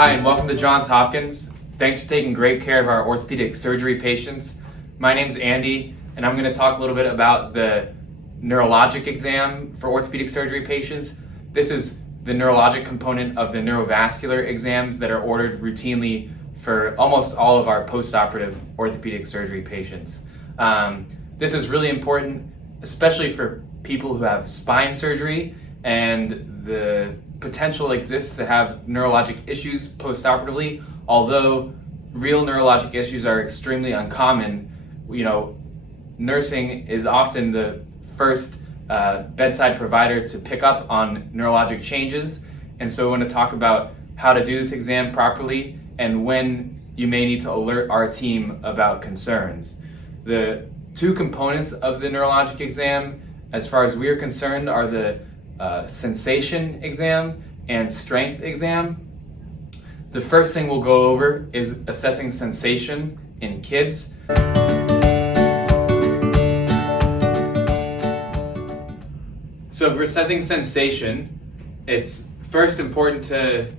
Hi, and welcome to Johns Hopkins. Thanks for taking great care of our orthopedic surgery patients. My name's Andy, and I'm going to talk a little bit about the neurologic exam for orthopedic surgery patients. This is the neurologic component of the neurovascular exams that are ordered routinely for almost all of our postoperative orthopedic surgery patients. This is really important, especially for people who have spine surgery and the potential exists to have neurologic issues postoperatively. Although real neurologic issues are extremely uncommon, nursing is often the first bedside provider to pick up on neurologic changes. And so I want to talk about how to do this exam properly and when you may need to alert our team about concerns. The two components of the neurologic exam, as far as we are concerned, are the sensation exam and strength exam. The first thing we'll go over is assessing sensation in kids. So for assessing sensation, it's first important to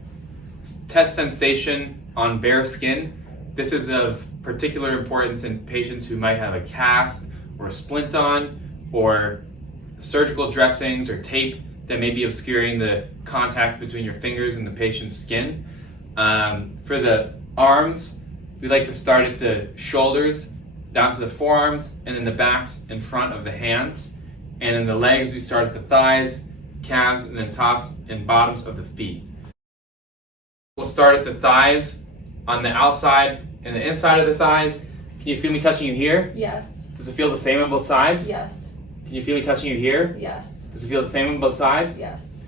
test sensation on bare skin. This is of particular importance in patients who might have a cast or a splint on, or surgical dressings or tape that may be obscuring the contact between your fingers and the patient's skin. For the arms, we like to start at the shoulders, down to the forearms, and then the backs and front of the hands. And in the legs, we start at the thighs, calves, and then tops and bottoms of the feet. We'll start at the thighs, on the outside and the inside of the thighs. Can you feel me touching you here? Yes. Does it feel the same on both sides? Yes. Can you feel me touching you here? Yes. Does it feel the same on both sides? Yes.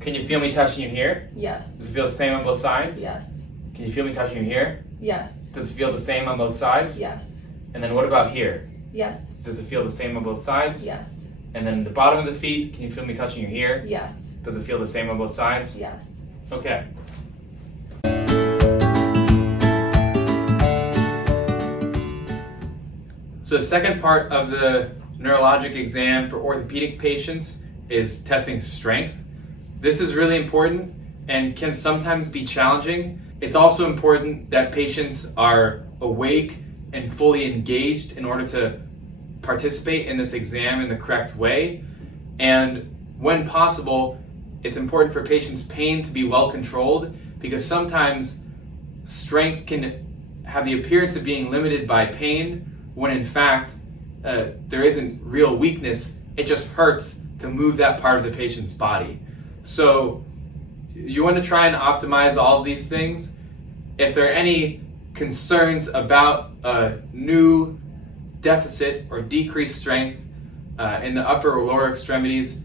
Can you feel me touching you here? Yes. Does it feel the same on both sides? Yes. Can you feel me touching you here? Yes. Does it feel the same on both sides? Yes. And then what about here? Yes. Does it feel the same on both sides? Yes. And then the bottom of the feet, can you feel me touching you here? Yes. Does it feel the same on both sides? Yes. Okay. So the second part of the neurologic exam for orthopedic patients is testing strength. This is really important and can sometimes be challenging. It's also important that patients are awake and fully engaged in order to participate in this exam in the correct way. And when possible, it's important for patients' pain to be well controlled, because sometimes strength can have the appearance of being limited by pain when in fact there isn't real weakness. It just hurts to move that part of the patient's body. So you want to try and optimize all of these things. If there are any concerns about a new deficit or decreased strength in the upper or lower extremities,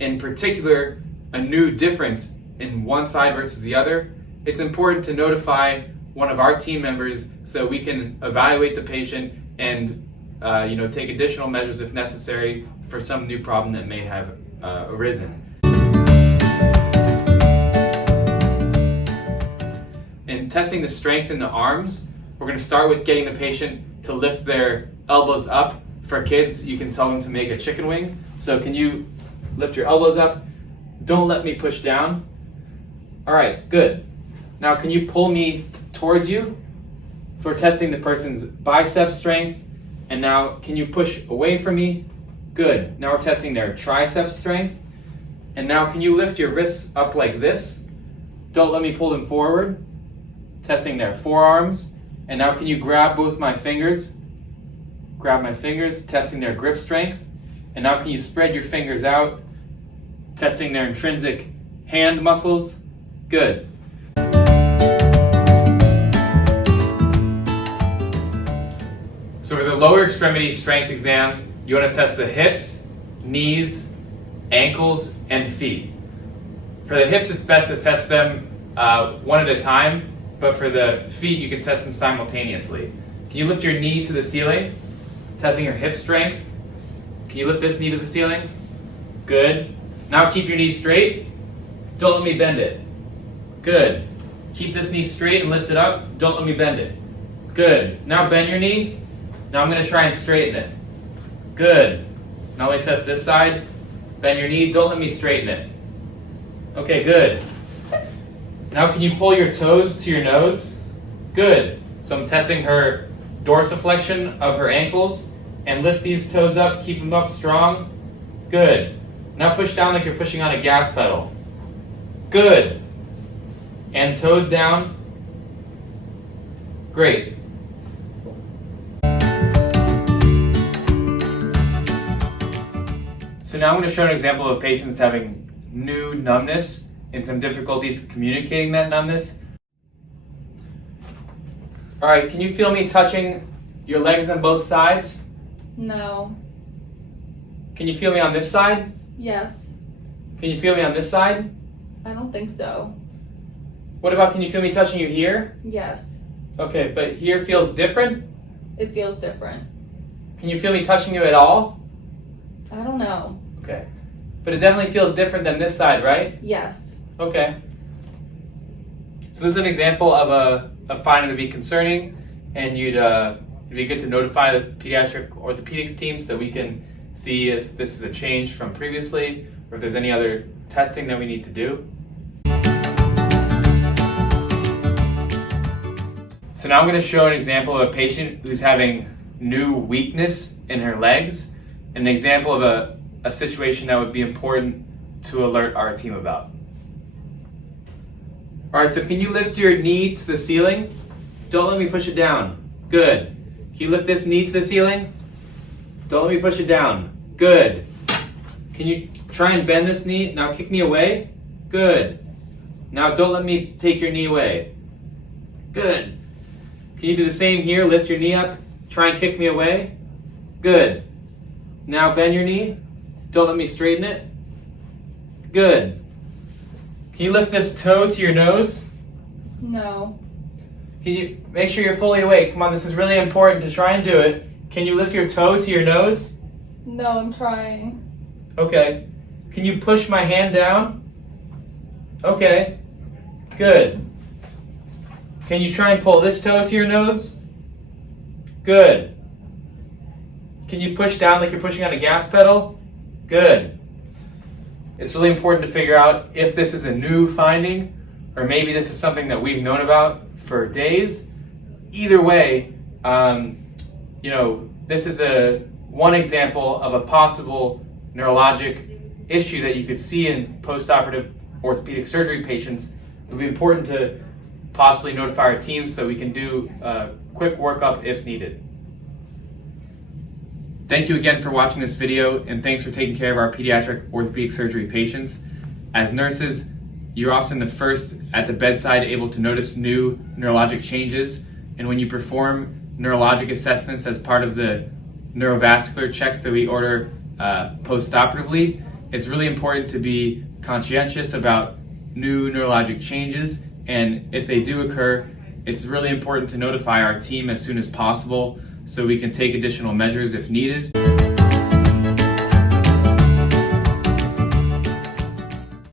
in particular a new difference in one side versus the other, it's important to notify one of our team members so that we can evaluate the patient and take additional measures if necessary for some new problem that may have arisen. In testing the strength in the arms, we're going to start with getting the patient to lift their elbows up. For kids, you can tell them to make a chicken wing. So can you lift your elbows up? Don't let me push down. All right, good. Now can you pull me towards you? So we're testing the person's bicep strength. And now can you push away from me? Good. Now we're testing their tricep strength. And now can you lift your wrists up like this? Don't let me pull them forward. Testing their forearms. And now can you grab both my fingers? Grab my fingers, testing their grip strength. And now can you spread your fingers out? Testing their intrinsic hand muscles. Good. So for the lower extremity strength exam, you want to test the hips, knees, ankles, and feet. For the hips, it's best to test them one at a time, but for the feet, you can test them simultaneously. Can you lift your knee to the ceiling? Testing your hip strength. Can you lift this knee to the ceiling? Good. Now keep your knee straight. Don't let me bend it. Good. Keep this knee straight and lift it up. Don't let me bend it. Good. Now bend your knee. Now I'm going to try and straighten it. Good. Now let me test this side. Bend your knee. Don't let me straighten it. Okay, good. Now can you pull your toes to your nose? Good. So I'm testing her dorsiflexion of her ankles, and lift these toes up, keep them up strong. Good. Now push down like you're pushing on a gas pedal. Good. And toes down. Great. So now I'm going to show an example of patients having new numbness and some difficulties communicating that numbness. All right, can you feel me touching your legs on both sides? No. Can you feel me on this side? Yes. Can you feel me on this side? I don't think so. What about, can you feel me touching you here? Yes. Okay, but here feels different? It feels different. Can you feel me touching you at all? I don't know. Okay. But it definitely feels different than this side, right? Yes. Okay. So this is an example of a finding to be concerning, and it'd be good to notify the pediatric orthopedics team so that we can see if this is a change from previously or if there's any other testing that we need to do. So now I'm going to show an example of a patient who's having new weakness in her legs, and an example of a situation that would be important to alert our team about. All right, so can you lift your knee to the ceiling? Don't let me push it down. Good. Can you lift this knee to the ceiling? Don't let me push it down. Good. Can you try and bend this knee? Now kick me away. Good. Now don't let me take your knee away. Good. Can you do the same here? Lift your knee up. Try and kick me away. Good. Now bend your knee. Don't let me straighten it. Good. Can you lift this toe to your nose? No. Can you make sure you're fully awake? Come on, this is really important to try and do it. Can you lift your toe to your nose? No, I'm trying. Okay. Can you push my hand down? Okay. Good. Can you try and pull this toe to your nose? Good. Can you push down like you're pushing on a gas pedal? Good. It's really important to figure out if this is a new finding or maybe this is something that we've known about for days. Either way, this is one example of a possible neurologic issue that you could see in postoperative orthopedic surgery patients. It would be important to possibly notify our team so we can do a quick workup if needed. Thank you again for watching this video, and thanks for taking care of our pediatric orthopedic surgery patients. As nurses, you're often the first at the bedside able to notice new neurologic changes, and when you perform neurologic assessments as part of the neurovascular checks that we order post-operatively, it's really important to be conscientious about new neurologic changes, and if they do occur, it's really important to notify our team as soon as possible so we can take additional measures if needed.